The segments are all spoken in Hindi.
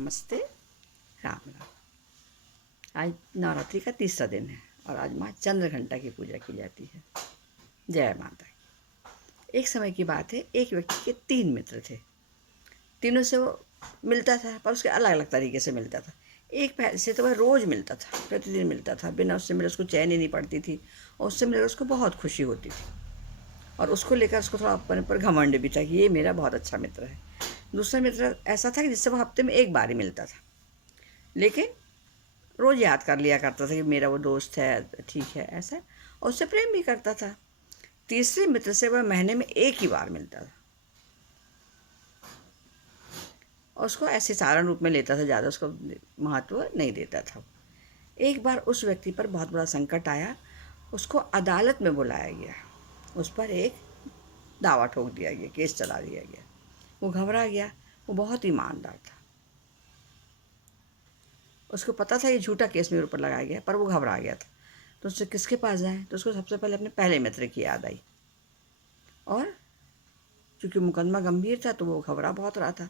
नमस्ते, राम राम। आज नवरात्रि का तीसरा दिन है और आज माँ चंद्रघंटा की पूजा की जाती है। जय माता। एक समय की बात है, एक व्यक्ति के 3 मित्र थे। तीनों से वो मिलता था, पर उसके अलग अलग तरीके से मिलता था। एक से तो वह रोज़ मिलता था, प्रतिदिन मिलता था, बिना उससे मिले उसको चैन ही नहीं पड़ती थी, और उससे मिलकर उसको बहुत खुशी होती थी, और उसको लेकर उसको थोड़ा अपने पर घमंड भी था कि ये मेरा बहुत अच्छा मित्र है। दूसरा मित्र ऐसा था कि जिससे वो हफ्ते में एक बार ही मिलता था, लेकिन रोज़ याद कर लिया करता था कि मेरा वो दोस्त है, ठीक है, ऐसा, और उससे प्रेम भी करता था। तीसरे मित्र से वह महीने में एक ही बार मिलता था और उसको ऐसे साधारण रूप में लेता था, ज़्यादा उसको महत्व नहीं देता था। एक बार उस व्यक्ति पर बहुत बड़ा संकट आया, उसको अदालत में बुलाया गया, उस पर एक दावा ठोक दिया गया, केस चला दिया गया। वो घबरा गया, वो बहुत ईमानदार था, उसको पता था ये झूठा केस मेरे ऊपर लगाया गया, पर वो घबरा गया था। तो उससे किसके पास जाए, तो उसको सबसे पहले अपने पहले मित्र की याद आई, और चूँकि मुकदमा गंभीर था तो वो घबरा बहुत रहा था।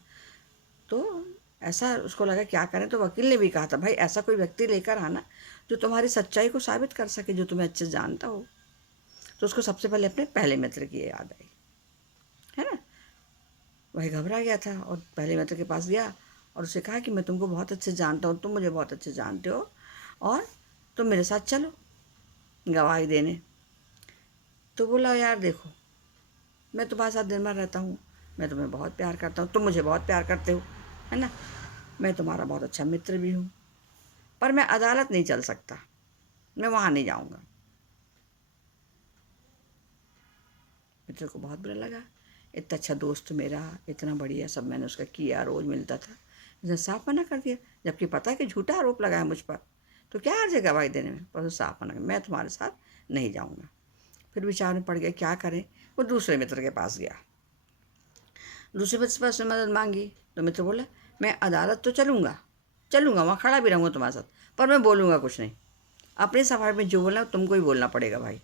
तो ऐसा उसको लगा क्या करें, तो वकील ने भी कहा था, भाई ऐसा कोई व्यक्ति लेकर आना जो तुम्हारी सच्चाई को साबित कर सके, जो तुम्हें अच्छे से जानता हो। तो उसको सबसे पहले अपने पहले मित्र की याद आई, है ना। वही घबरा गया था और पहले मित्र के पास गया और उससे कहा कि मैं तुमको बहुत अच्छे जानता हूँ, तुम मुझे बहुत अच्छे जानते हो, और तुम मेरे साथ चलो गवाही देने। तो बोला, यार देखो, मैं तुम्हारे साथ दिन भर रहता हूँ, मैं तुम्हें बहुत प्यार करता हूँ, तुम मुझे बहुत प्यार करते हो, है ना, मैं तुम्हारा बहुत अच्छा मित्र भी हूँ, पर मैं अदालत नहीं चल सकता, मैं वहाँ नहीं जाऊँगा। मित्र को बहुत बुरा लगा, इतना अच्छा दोस्त मेरा, इतना बढ़िया सब मैंने उसका किया, रोज़ मिलता था, इसने साफ मना कर दिया, जबकि पता है कि झूठा आरोप लगाया मुझ पर, तो क्या हर्ज है गवाही देने में। पर साफ मना, मैं तुम्हारे साथ नहीं जाऊँगा। फिर विचार में पड़ गया क्या करें। वो दूसरे मित्र के पास गया, दूसरे मित्र से उसने मदद मांगी। तो मित्र बोला, मैं अदालत तो चलूँगा, वहाँ खड़ा भी रहूँगा तुम्हारे साथ, पर मैं बोलूँगा कुछ नहीं, अपनी सफाई में जो बोलना तुमको ही बोलना पड़ेगा भाई,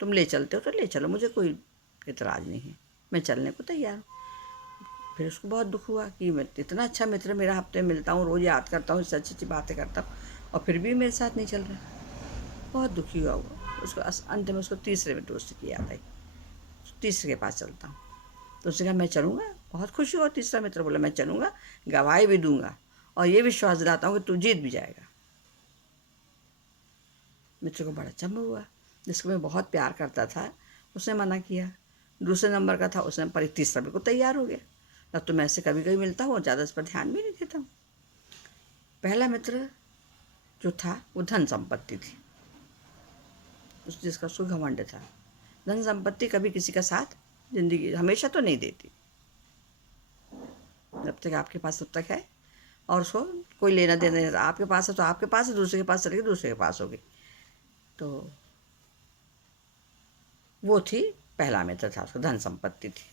तुम ले चलते हो तो ले चलो, मुझे कोई इतराज़ नहीं है, मैं चलने को तैयार हूँ। फिर उसको बहुत दुख हुआ कि मैं इतना अच्छा मित्र मेरा, हफ्ते में मिलता हूँ, रोज़ याद करता हूँ, इससे अच्छी अच्छी बातें करता हूँ, और फिर भी मेरे साथ नहीं चल रहा। बहुत दुखी हुआ वो। उसको अंत में उसको तीसरे में दोस्त की याद आई, तीसरे के पास चलता हूँ। तो उसने कहा मैं चलूँगा, बहुत खुशी हुआ। तीसरा मित्र बोला, मैं चलूँगा, गवाही भी दूंगा, और ये विश्वास दिलाता हूँ कि तू जीत भी जाएगा। मित्र को बड़ा अचंभा हुआ, जिसको मैं बहुत प्यार करता था उसने मना किया, दूसरे नंबर का था उसने, पर तीसरा बिल्कुल तैयार हो गया। तब तो मैं ऐसे कभी कभी मिलता हूँ, ज़्यादा इस पर ध्यान भी नहीं देता हूँ। पहला मित्र जो था वो धन संपत्ति थी, जिसका उसको घमंड था। धन संपत्ति कभी किसी का साथ जिंदगी हमेशा तो नहीं देती, जब तक आपके पास तब तक है, और उसको कोई लेना देना नहीं। आपके पास है तो आपके पास है, दूसरे के पास चलेगी दूसरे के पास होगी। तो वो थी, पहला मित्र था, उसको धन संपत्ति थी।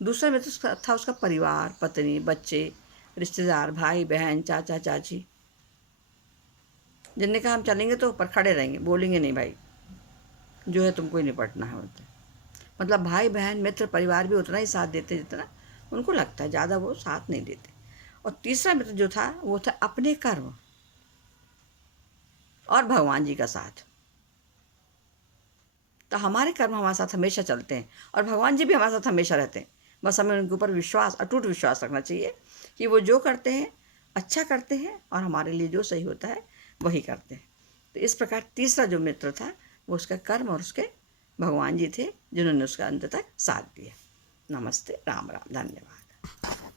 दूसरा मित्र था उसका परिवार, पत्नी, बच्चे, रिश्तेदार, भाई बहन, चाचा चाची, जिनने कहा हम चलेंगे तो ऊपर खड़े रहेंगे, बोलेंगे नहीं भाई, जो है तुमको ही निपटना है उनसे। मतलब भाई बहन मित्र परिवार भी उतना ही साथ देते जितना उनको लगता है, ज़्यादा वो साथ नहीं देते। और तीसरा मित्र जो था वो था अपने कर्म और भगवान जी का साथ। तो हमारे कर्म हमारे साथ हमेशा चलते हैं और भगवान जी भी हमारे साथ हमेशा रहते हैं। बस हमें उनके ऊपर विश्वास, अटूट विश्वास रखना चाहिए कि वो जो करते हैं अच्छा करते हैं, और हमारे लिए जो सही होता है वही करते हैं। तो इस प्रकार तीसरा जो मित्र था वो उसका कर्म और उसके भगवान जी थे, जिन्होंने उसका अंत तक साथ दिया। नमस्ते, राम राम, धन्यवाद।